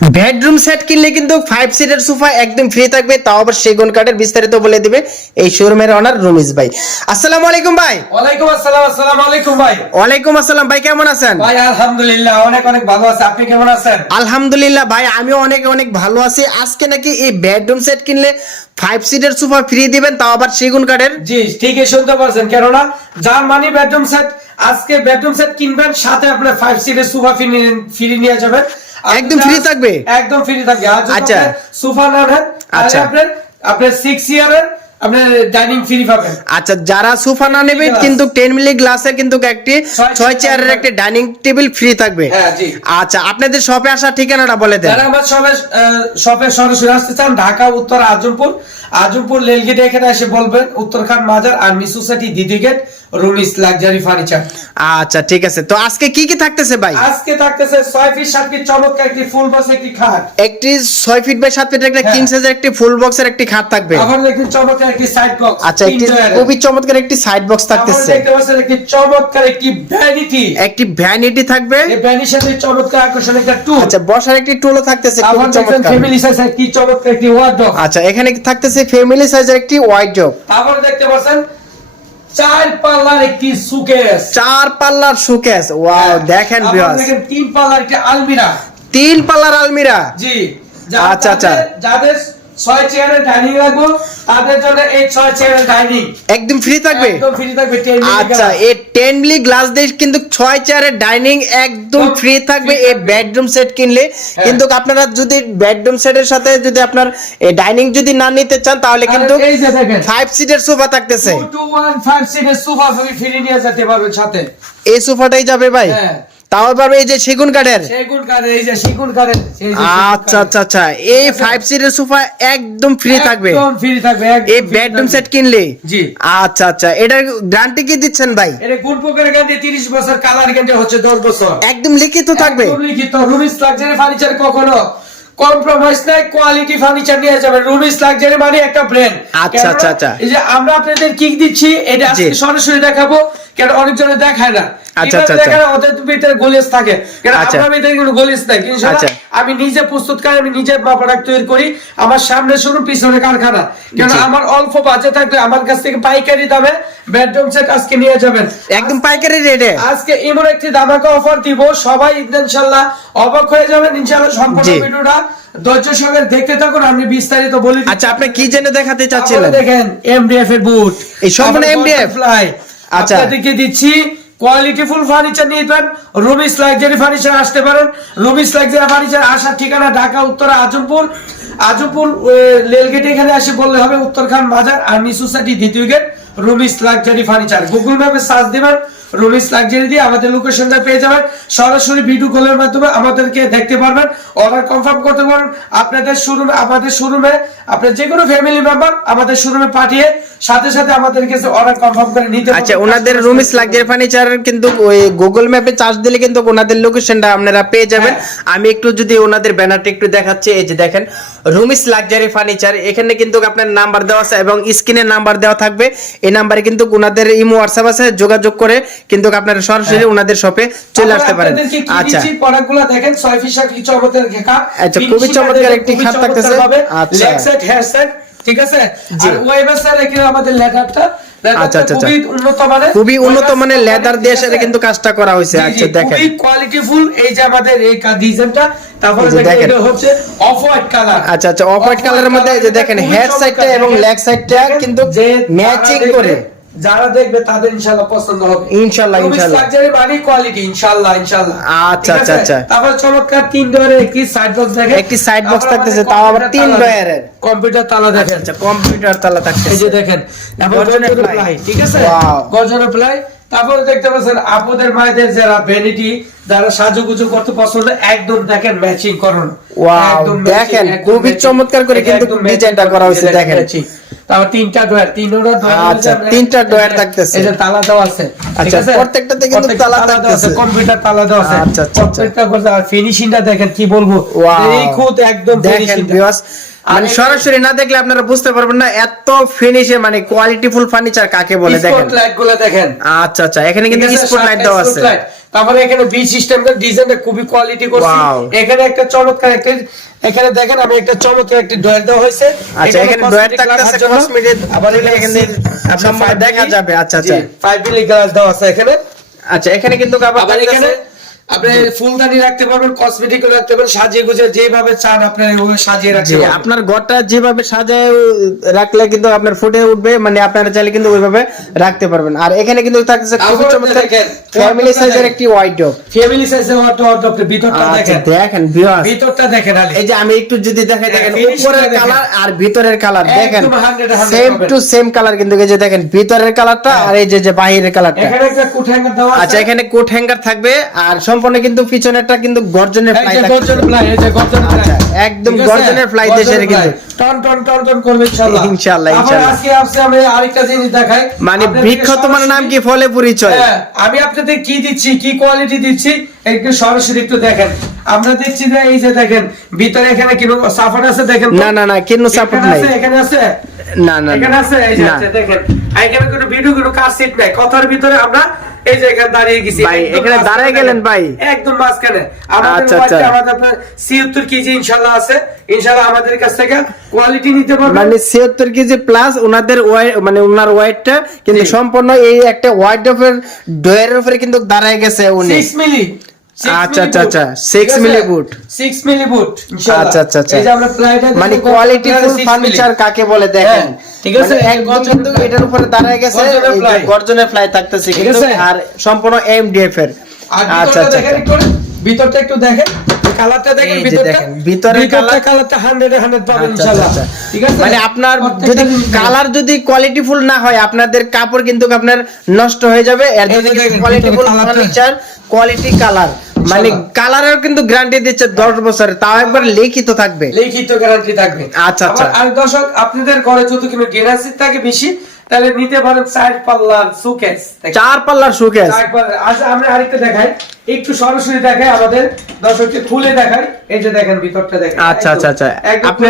Bedroom set কিনলে কিন্তু five সিটের সোফা একদম ফ্রি থাকবে তাও আবার সেগুন কাঠের বিস্তারিত বলে দিবে এই শোরুমের অনার রমিজ ভাই। আসসালামু আলাইকুম ভাই। ওয়ালাইকুম আসসালাম আসসালামু আলাইকুম ভাই। ওয়ালাইকুম আসসালাম ভাই কেমন আছেন? ভাই আলহামদুলিল্লাহ অনেক অনেক ভালো আছে। আপনি কেমন আছেন? আলহামদুলিল্লাহ ভাই আমি অনেক অনেক ভালো আছি। আজকে নাকি এই বেডরুম সেট কিনলে ফাইভ সিটের সোফা ফ্রি দিবেন তাও আবার সেগুন কাঠের? জি ঠিকই শুনতে পারছেন। কেননা যার মানি বেডরুম সেট আজকে বেডরুম সেট কিনবেন সাথে আপনার ফাইভ সিটের সোফা ফ্রি নিয়ে যাবেন। একদম ফ্রি থাকবে? একদম ফ্রি থাকবে। আচ্ছা। সোফা না নেন আচ্ছা। আপনার আপনার সিক্স ইয়ারের ডাইনিং ফ্রি পাবেন। আচ্ছা যারা সোফা না নেবে কিন্তু টেন মিলি গ্লাসের কিন্তু একটি ছয় চেয়ারের একটি ডাইনিং টেবিল ফ্রি থাকবে। হ্যাঁ, আচ্ছা আপনাদের শপে আসার ঠিকানাটা বলে দেন। যারা আমার সবে শপে সরাসরি আসতে চান ঢাকা উত্তর আজমপুর আজমপুর রেলগেটে এখানে এসে বলবেন উত্তরখান মাজার আর মিসোসাইটি দ্বিতীয় গেট রুমিস লাক্সারি ফার্নিচার। আচ্ছা ঠিক আছে। তো আজকে কি কি থাকতেছে ভাই? আজকে থাকতেছে ছয় ফিট সাত ফিট চমৎকার একটি ফুল বাস একটি খাট। একটি ছয় ফিট বাই সাত ফিট একটা হ্যাঁ। কিং সাইজের একটি ফুল বক্সের একটি খাট থাকবে। আবার দেখি চমৎকার একটি সাইড বক্স আচ্ছা একটি খুবই চমৎকার একটি সাইড বক্স থাকতেছে। দেখতে পাচ্ছেন একটি চমৎকার একটি ভ্যানিটি একটি ভ্যানিটি থাকবে। এই ভ্যানির সাথে চমৎকার আকর্ষণ একটা টুল আচ্ছা বসার একটি টুলও থাকতেছে খুবই দেখবেন চমৎকার। ফ্যামিলি সাইজ একটি চমৎকার একটি ওয়ার্ডরোব আচ্ছা এখানে থাকতেছে ফ্যামিলি সাইজের একটি ওয়াইড জব তারপর দেখতে পাচ্ছেন চার পাল্লার একটি সুকেস চার পাল্লার সুকেস ওয়াও দেখেন আবার ভিউয়ার্স দেখেন তিন পাল্লার একটি আলমিরা। তিন পাল্লার আলমিরা? জি আচ্ছা, আচ্ছা। যাদের ছয় চেয়ারের ডাইনিং রাখব তাদের জন্য এই ছয় চেয়ারের ডাইনিং একদম ফ্রি থাকবে? একদম ফ্রি থাকবে আচ্ছা। এই টেন মিলি গ্লাস দিয়ে কিন্তু ছয় চেয়ারের ডাইনিং একদম ফ্রি থাকবে এই বেডরুম সেট কিনলে। হ্যাঁ। কিন্তু আপনারা যদি বেডরুম সেটের সাথে যদি আপনার ডাইনিং যদি না নিতে চান তাহলে কিন্তু এই ফাইভ সিটের সোফা থাকতেছে। 2215 সিটের সোফা ফ্রি নিয়ে যেতে পারবেন সাথে। এই সোফাটাই যাবে ভাই? হ্যাঁ। তাও পারবে এই যে সেগুন কাঠের? সেগুন কাঠের এই যে সেগুন কাঠের আচ্ছা আচ্ছা আচ্ছা। এই ফাইভ সিটের সোফা একদম ফ্রি থাকবে। একদম ফ্রি থাকবে এই বেডরুম সেট কিনলে? জি। আচ্ছা আচ্ছা। এটার গ্যারান্টি কি দিচ্ছেন ভাই? এটা গান্ধী 30 বছর কালার গান্ধী হচ্ছে 10 বছর। একদম লিখিত থাকবে। একদম লিখিত। রুমিস লাক্সারি ফার্নিচার কখনো কম্প্রোমাইজ নাই কোয়ালিটি ফার্নিচার নিয়ে যাবেন। রুমিস লাক্সারি মানে একটা ব্র্যান্ড আচ্ছা, আচ্ছা, আচ্ছা। এই যে আমরা আপনাদের কি দিচ্ছি এটা আজকে সরাসরি দেখাবো কেন অনেকজনে দেখায় না। আচ্ছা, আচ্ছা, ওদের ভিতরে গলিস থাকে। কেন? আচ্ছা। আমার ভিতরে কোনো গলিস নাই কিন্তু। আমি নিজে প্রস্তুত করি আমি নিজে প্রোডাক্ট তৈরি করি। আমার সামনে শুরু পিছনে কারখানা। কেন? আমার অল্প বাজে থাকলে আমার কাছ থেকে পাইকারি দামে বেডরুম সেট আজকে নিয়ে যাবেন। একদম পাইকারি রেটে আজকে এমন একটি দামাকা অফার দিব সবাই ইনশাল্লাহ অবাক হয়ে যাবেন। ইনশাল্লাহ সম্পূর্ণ ভিডিওটা ধৈর্য দেখতে থাকুন আমি বিস্তারিত বলি আচ্ছা আপনি কি জেনে দেখাতে চাচ্ছিলেন? দেখেন এমডিএফ এর বুট এই সম্পূর্ণ MDF? ফ্লাই আচ্ছা। আপনাদেরকে দিচ্ছি কোয়ালিটি ফার্নিচার নিতেন রুমিস লাক্সারি ফার্নিচার আসতে পারেন। রুমিস লাক্সারি ফার্নিচার আসার ঠিকানা ঢাকা, উত্তর, আজমপুর। আজমপুর রেলগেট এখানে আসে বললে হবে উত্তরখান বাজার আর্মি সোসাইটি দ্বিতীয় gate. Roomies luxury furniture Google ম্যাপে সার্চ দিবেন। রুমিস লাক্সারি দিয়ে আমাদের লোকেশনটা পেয়ে যাবেন। সরাসরি ভিডিও কলের মাধ্যমে আমাদেরকে দেখতে পারবেন অর্ডার কনফার্ম করতে পারবেন আপনাদের শোরুমে আমাদের শোরুমে আপনার যে কোনো ফ্যামিলি মেম্বার আমাদের শোরুমে পাঠিয়ে সাথে সাথে আমাদের কাছে অর্ডার কনফার্ম করে নিতে আচ্ছা ওনাদের রুমিস লাক্সারি ফার্নিচার কিন্তু ওই গুগল ম্যাপে চার্জ দিলে কিন্তু ওনাদের লোকেশনটা আপনারা পেয়ে যাবেন। হ্যাঁ। আমি একটু যদি ওনাদের ব্যানারটা একটু দেখাচ্ছি এই যে দেখেন রুমিস লাক্সারি ফার্নিচার এখানে কিন্তু আপনার নাম্বার দেওয়া আছে এবং স্ক্রিনে নাম্বার দেওয়া থাকবে। এই নাম্বারে কিন্তু ওনাদের ইমো হোয়াটসঅ্যাপ আছে যোগাযোগ করে কিন্তু আপনারা সরাসরি ওনাদের শপে চলে আসতে পারেন। হ্যাঁ। আচ্ছা। প্রোডাক্টগুলো দেখেন ছয় ফিসা কি চমৎকার খাপ আচ্ছা, খুবই চমৎকার একটি খাপ থাকতেছে। আচ্ছা। লেগ সাইড হেয়ার সাইড ঠিক আছে। আর আমাদের আচ্ছা, আচ্ছা, খুবই উন্নত মানের। লেদার দিয়ে সেটা কিন্তু কাজটা করা হয়েছে। আচ্ছা দেখেন। খুবই এই যে আমাদের এই ডিজাইনটা তারপরে দেখেন। এটা হচ্ছে অফ হোয়াইট কালার আচ্ছা আচ্ছা অফ হোয়াইট কালারের মধ্যে এই যে দেখেন হেড সাইডটা এবং লেগ সাইডটা কিন্তু ম্যাচিং করে। যারা দেখবে তাদের ইনশাআল্লাহ পছন্দ হবে ইনশাআল্লাহ, Rubis ইনশাআল্লাহ। luxury মানে কোয়ালিটি ইনশাআল্লাহ ইনশাআল্লাহ আচ্ছা, আচ্ছা? আচ্ছা। তারপর চমৎকার তিন ডয়ারের একটি সাইড বক্স দেখেন একটি side box থাকতেছে, তাও আবার তিন ডয়ারের। কম্পিউটার তালা দেখেন আচ্ছা কম্পিউটার তালা এই যে দেখেন গর্জনের প্লাই ঠিক আছে. গর্জনের প্লাই তারপরে দেখতে পাচ্ছেন আপুদের মায়েদের যারা ভ্যানিটি যারা সাজুগুজু করতে পছন্দ একদম দেখেন ম্যাচিং করুন একদম দেখেন, খুবই চমৎকার করে কিন্তু ডিজাইনটা করা হয়েছে, দেখেন। তারপর তিনটা ডয়ার তিনটা ডয়ার আচ্ছা, তিনটা ডয়ার থাকতেছে। এই যে তালা দেওয়া আছে আচ্ছা, প্রত্যেকটাতে কিন্তু তালা থাকতেছে। কম্পিউটার তালা দেওয়া আছে আচ্ছা, আচ্ছা, আচ্ছা। করতে আর ফিনিশিংটা দেখেন কি বলব এই খুদ একদম দেখেন ভিউয়ার্স মানে সরাসরি না দেখলে আপনারা বুঝতে পারবেন না এত ফিনিশে মানে কোয়ালিটি ফুল ফার্নিচার কাকে বলে দেখেন স্পট লাইটগুলো দেখেন আচ্ছা আচ্ছা এখানে কিন্তু? স্পট লাইট দেওয়া আছে তারপরে এখানে বিচি সিস্টেম ডিজাইনটা খুবই কোয়ালিটি করছি. এখানে একটা চমৎকার একটা এখানে দেখেন আমি একটা চমৎকার একটি ডয়ার দেওয়া হয়েছে। আচ্ছা এখানে ডয়ার থাকতেছে কসমেটিক আবার এখানে সম্পূর্ণ দেখা যাবে। আচ্ছা আচ্ছা। ফাইভ মিলি গ্লাস দেওয়া আছে এখানে। আচ্ছা এখানে কিন্তু আবার এখানে আপনি ফুলদানি রাখতে পারবেন কসমেটিক রাখতে পারবেন সাজিয়ে গুজিয়ে যেভাবে চান আপনি ওইভাবে সাজিয়ে রাখতে পারবেন। আপনার ঘরটা যেভাবে সাজায় রাখলে কিন্তু আপনার ফুটে উঠবে মানে আপনারা চাইলে কিন্তু ওইভাবে রাখতে পারবেন। আর এখানে কিন্তু থাকছে আবার চমৎকার ফ্যামিলি সাইজের। একটি ওয়াইড ফ্যামিলি সাইজের ওয়ার্ডরোবের ভিতরটা আচ্ছা দেখেন। দেখেন ভিউয়ার্স ভিতরটা দেখেন এই যে আমি একটু যদি দেখাই দেখেন হ্যাঁ, উপরের কালার আর ভিতরের কালার দেখেন। একদম 100 100 সেম টু সেম কালার কিন্তু এই যে দেখেন ভিতরের কালারটা আর এই যে যে বাহিরের কালারটা এখানে একটা কুট হ্যাঙ্গার দেওয়া আছে। আচ্ছা এখানে কোট হ্যাঙ্গার থাকবে আর সম্পূর্ণ কিন্তু পিছনেরটা কিন্তু গর্জনের ফ্লাই এই যে থাকবে গর্জন ফ্লাই এই যে গর্জন ফ্লাই একদম গর্জনের গর্জন দেশের কিন্তু। টন টন টন টন করবে ইনশাআল্লাহ। ইনশাআল্লাহ, ইনশাআল্লাহ। আজকে আজকে আমি আরেকটা জিনিস দেখাই। মানে বৃক্ষ তোমার নাম কি? ফলে পরিচয়। হ্যাঁ, আমি আপনাদের কি দিচ্ছি কি কোয়ালিটি দিচ্ছি একটু সরাসরি একটু দেখেন। আমরা দিচ্ছি যে এই যে দেখেন ভিতরে এখানে কি সাফার আছে দেখেন না না না কেন সাপোর্ট নাই। এখানে আছে? না না এখানে আছে এই যে দেখেন। এখানে কোনো ভিডিও কোনো সিট নাই। কথার ভিতরে আমরা এই যে এখানে দাঁড়িয়ে গেছি। ভাই, এখানে দাঁড়ায় গেলেন ভাই? একদম মাঝখানে। আমাদের আচ্ছা, আচ্ছা। আমাদের আপনার 76 কেজি ইনশাআল্লাহ আছে। ইনশাআল্লাহ আমাদের কাছ থেকে কোয়ালিটি নিতে পারবেন। মানে ছিয়াত্তর কেজি প্লাস ওনাদের ওয়াই মানে ওনার ওয়েটটা কিন্তু সম্পূর্ণ এই একটা ওয়াইড অফের ডয়ের উপরে কিন্তু দাঁড়ায় গেছে উনি। 6 মিলি। আচ্ছা, আচ্ছা, আচ্ছা, six milli boot। 6 মিলি বুট আচ্ছা, আচ্ছা, আচ্ছা। এই যে আমরা প্লাইটা মানে কোয়ালিটি ফুল ফার্নিচার কাকে বলে দেখেন? হ্যাঁ, ঠিক আছে, মানে এটার উপরে দাঁড়ায় গেছে গর্জনের ফ্লাই থাকতেছে কিন্তু? আর সম্পূর্ণ এমডিএফ এর। আর আচ্ছা ভিতরটা আচ্ছা দেখেন ভিতরটা একটু দেখেন। কালারটা দেখেন ভিতরটা। দেখেন, ভিতরের কালারটা 100 এ 100 পাবেন আচ্ছা, ইনশাআল্লাহ আচ্ছা, ঠিক আছে? মানে আপনার যদি কালার যদি কোয়ালিটিফুল না হয় আপনাদের কাপড় কিন্তু আপনার নষ্ট হয়ে যাবে। এর জন্য কোয়ালিটিফুল ফার্নিচার কোয়ালিটি কালার মানে কালারের কিন্তু গ্যারান্টি দিচ্ছে দশ বছর তাও একবার লিখিত থাকবে। লিখিত গ্যারান্টি থাকবে। আচ্ছা, আচ্ছা। আর দর্শক আপনাদের ঘরে যদি কোনো গ্যারান্টি থাকে বেশি তাহলে নিতে পারেন চার পাল্লার সুকেস চার পাল্লার সুকেস আচ্ছা আমরা আরেকটা দেখাই। একটু সরাসরি দেখাই আমাদের। দর্শককে খুলে দেখাই। এই যে দেখেন ভিতরটা দেখেন। আচ্ছা আচ্ছা আচ্ছা। আপনি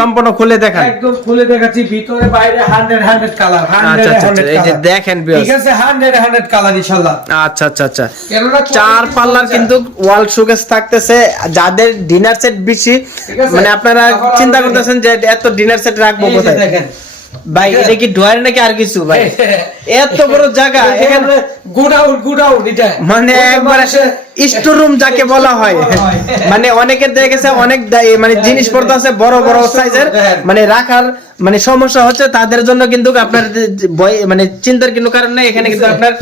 সম্পূর্ণ খুলে দেখান। একদম খুলে দেখাচ্ছি। ভিতরে বাইরে হান্ড্রেড হান্ড্রেড কালার আচ্ছা আচ্ছা আচ্ছা, এই যে দেখেন viewers। ঠিক আছে? হান্ড্রেড হান্ড্রেড কালার ইনশাল্লাহ আচ্ছা আচ্ছা আচ্ছা। কেননা চার পাল্লার কিন্তু ওয়াল শোকেস থাকতেছে। যাদের ডিনার সেট বেশি মানে আপনারা চিন্তা করতেছেন যে এত ডিনার সেট রাখব কোথায়? দেখেন ভাই এটা কি ডয়ার নাকি আর কিছু ভাই? এত বড় জায়গা এখানে গুডাউন গুডাউন এটা। মানে একবার স্টোর রুম যাকে বলা হয়। মানে অনেকে দেখেছে অনেক মানে জিনিসপত্র আছে বড় বড় সাইজের মানে রাখার মানে সমস্যা হচ্ছে তাদের জন্য কিন্তু আপনার মানে চিন্তার কোনো কারণ নেই এখানে কিন্তু আপনার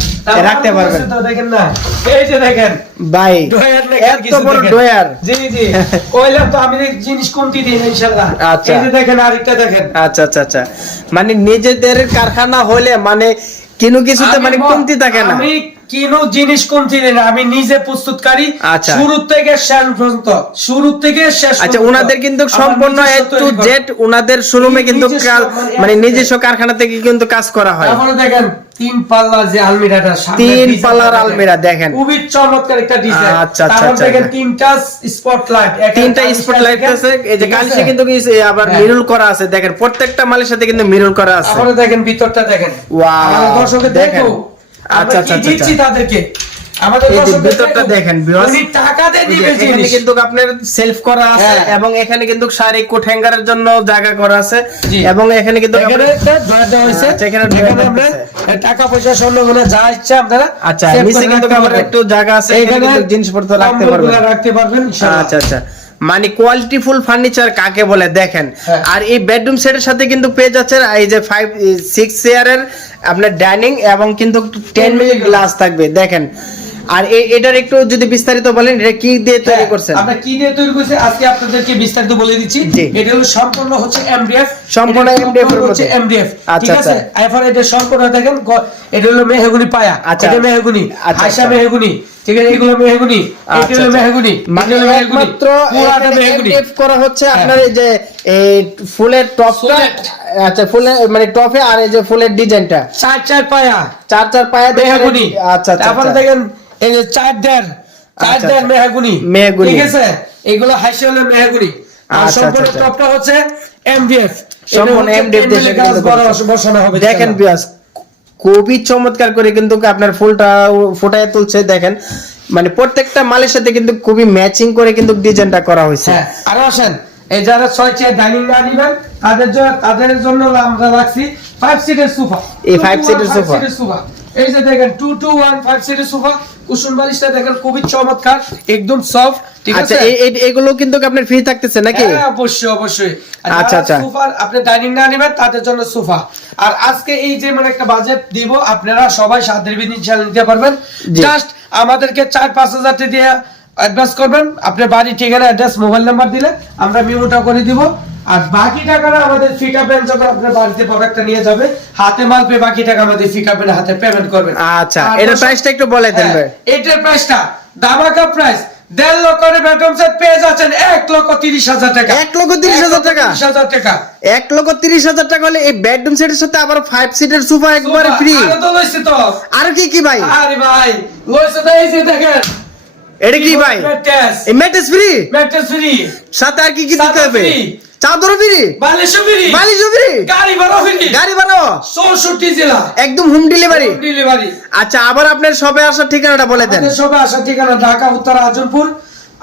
রাখতে পারবেন। দেখেন না। এই যে দেখেন। ভাই এত বড় ডয়ার জি জি। কইলাম তো আমি জিনিস কোনটি দিই ইনশাআল্লাহ আচ্ছা। এই যে দেখেন আরেকটা দেখেন। আচ্ছা আচ্ছা আচ্ছা। মানে নিজেদের কারখানা হলে মানে কোনো কিছুতে মানে কমতি থাকে না। আমি কিনো জিনিস কোনটি আমি নিজে প্রস্তুতকারী। আচ্ছা। শুরু থেকে শেষ পর্যন্ত। শুরু থেকে শেষ আচ্ছা কিন্তু সম্পূর্ণ এ টু জেড উনাদের শোরুমে কিন্তু মানে নিজস্ব কারখানা থেকে কিন্তু কাজ করা হয়। দেখেন তিন পাল্লা যে আলমিরাটা সামনে তিন পাল্লার আলমিরা দেখেন। খুবই চমৎকার একটা ডিজাইন আচ্ছা, আচ্ছা, আচ্ছা, দেখেন আচ্ছা। তিনটা স্পটলাইট তিনটা স্পটলাইট আছে। এই যে কালিশে কিন্তু আবার হ্যাঁ। মিরুল করা আছে। দেখেন প্রত্যেকটা মালের সাথে কিন্তু মিরুল করা আছে। দেখেন ভিতরটা দেখেন। আমাদের দর্শকের দেখেন। আচ্ছা, আচ্ছা আচ্ছা, আচ্ছা দিচ্ছি তাদেরকে? আমাদের এই যে দর্শকদের ভিতরটা দেখো, দেখেন, উনি টাকাতে দিবে এখানে জিনিস। কিন্তু আপনার সেলফ করা আছে হ্যাঁ। এবং এখানে কিন্তু শাড়ি কোট হ্যাঙ্গারের জন্য জায়গা করা আছে এবং এখানে কিন্তু এখানে দেওয়া হয়েছে। আচ্ছা, এখানে এখানে আপনার টাকা পয়সা স্বর্ণ যা ইচ্ছা আপনারা আচ্ছা নিচে কিন্তু একটু জায়গা আছে এখানে জিনিসপত্র রাখতে পারবেন। রাখতে পারবেন আচ্ছা আচ্ছা। মানে কোয়ালিটি ফুল ফার্নিচার কাকে বলে দেখেন হ্যাঁ। আর এই বেডরুম সেটের সাথে কিন্তু পেয়ে যাচ্ছেন এই যে ফাইভ সিক্স চেয়ারের আপনার ডাইনিং এবং কিন্তু টেন মিনিট গ্লাস থাকবে দেখেন আর এটার একটু যদি বিস্তারিত বলেন এটা কি দিয়ে তৈরি হ্যাঁ, করছেন আমরা কি দিয়ে তৈরি করছি আজকে আপনাদেরকে বিস্তারিত বলে দিচ্ছি। এটা হলো সম্পূর্ণ হচ্ছে এমডিএফ সম্পূর্ণ এর হচ্ছে। এমডিএফ আচ্ছা, ঠিক আছে আচ্ছা। এরপর এটা সম্পূর্ণ দেখেন এটা হলো মেহগুনি পায়া আচ্ছা। এটা মেহগুনি আয়সা আচ্ছা। মেহগুনি ঠিক আছে এগুলো মেহগুনি আচ্ছা, আচ্ছা। মেহগুনি মানে এটা হলো মেহগুনি পুরাটা মেহগুনি করা হচ্ছে হ্যাঁ। আপনার এই যে এই ফুলের টপটা আচ্ছা ফুলের মানে টপে আর এই যে ফুলের ডিজাইনটা চার চার পায়া চার চার পায়া দেখেন মেহগুনি আচ্ছা তারপরে। দেখেন এই যে চার দেড় চার। মেহগুনি মেহগুনি। ঠিক আছে এগুলো হাসি মেহগুনি আর সম্পূর্ণ। টপটা হচ্ছে এমডিএফ সম্পূর্ণ MDF দিয়ে সেটা কিন্তু করছে। বসানো হবে দেখেন বিয়াস খুবই চমৎকার করে কিন্তু আপনার ফুলটা ফুটায় তুলছে, দেখেন। মানে প্রত্যেকটা মালের সাথে কিন্তু খুবই ম্যাচিং করে কিন্তু ডিজাইনটা করা হয়েছে। হ্যাঁ আরও আসেন এই যারা ছয় চেয়ার ডাইনিং না নিবেন তাদের জন্য তাদের জন্য আমরা রাখছি ফাইভ সিটের সোফা এই seater sofa। সোফা এই যে দেখেন টু টু ওয়ান ফাইভ সিটের সোফা কুশন বালিশটা দেখেন খুবই চমৎকার একদম সফট ঠিক আচ্ছা আছে? এগুলো কিন্তু আপনার ফ্রি থাকতেছে নাকি? হ্যাঁ, অবশ্যই অবশ্যই। আচ্ছা, আচ্ছা। সোফার আপনি ডাইনিং না নেবেন তাদের জন্য সোফা আর আজকে এই যে মানে একটা বাজেট দিব আপনারা সবাই সাদের বিদিন নিতে পারবেন। জাস্ট আমাদেরকে চার পাঁচ হাজার টাকা অ্যাডভান্স করবেন। আপনার বাড়ি ঠিকানা অ্যাড্রেস মোবাইল নাম্বার দিলে আমরা মেমোটা করে দিব। আর বাকি টাকাটা আমাদের ফিকাপেন যখন আপনার বাড়িতে প্রোডাক্টটা নিয়ে যাবে হাতে মাল পেয়ে বাকি টাকা আমাদের ফিকাপেন হাতে পেমেন্ট করবেন। আচ্ছা এটার প্রাইসটা একটু বলে দেন ভাই। হ্যাঁ, এটার প্রাইসটা দামাকা প্রাইস দেড় বেডরুম সেট পেয়ে যাচ্ছেন এক লক্ষ তিরিশ হাজার টাকা। এক লক্ষ তিরিশ হাজার টাকা? হাজার টাকা। এক লক্ষ তিরিশ হাজার টাকা হলে এই বেডরুম সেটের সাথে আবার ফাইভ সিটের সোফা একবারে ফ্রি আরও তো লইছি তো। আর কি কি ভাই? আরে ভাই লইছে তো এই যে দেখেন এটা কি ভাই? ম্যাট্রেস ফ্রি ম্যাট্রেস ফ্রি সাথে আর কি কি দিতে হবে? চাদর ফ্রি বালিশ ফ্রি বালিশ ফ্রি গাড়ি ভাড়া ফ্রি গাড়ি ভাড়া চৌষট্টি জেলা। একদম হোম ডেলিভারি হোম ডেলিভারি আচ্ছা আবার আপনার সবে আসার ঠিকানাটা বলে দেন। সবে আসার ঠিকানা ঢাকা উত্তর আজমপুর।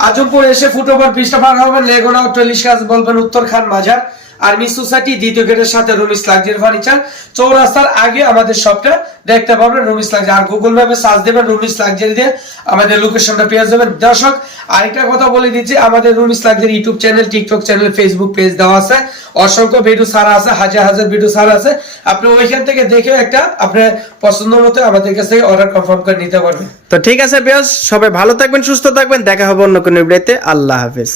আজমপুর এসে ফুটওভার ব্রিজটা পার হবেন লেগোনা চল্লিশ কাজ বলবেন উত্তর খান মাজার আর্মি সোসাইটি দ্বিতীয় গেটের সাথে রুমিস লাক্সারি ফার্নিচার। চৌরাস্তার আগে আমাদের শপটা দেখতে পাবেন রুমিস লাক্সারি আর গুগল ম্যাপে সার্চ দেবেন, রুমিস লাক্সারি দিয়ে আমাদের লোকেশনটা পেয়ে যাবেন। দর্শক, আরেকটা কথা বলে দিচ্ছি, আমাদের Roomies luxury YouTube channel TikTok channel Facebook page দেওয়া আছে। অসংখ্য ভিডিও সারা আছে, হাজার হাজার ভিডিও সারা আছে। আপনি ওইখান থেকে দেখে একটা আপনার পছন্দ মতো আমাদের কাছ থেকে অর্ডার কনফার্ম করে নিতে পারবেন। তো ঠিক আছে বেশ সবাই ভালো থাকবেন, সুস্থ থাকবেন। দেখা হবে অন্য কোনো ভিডিওতে আল্লাহ হাফেজ।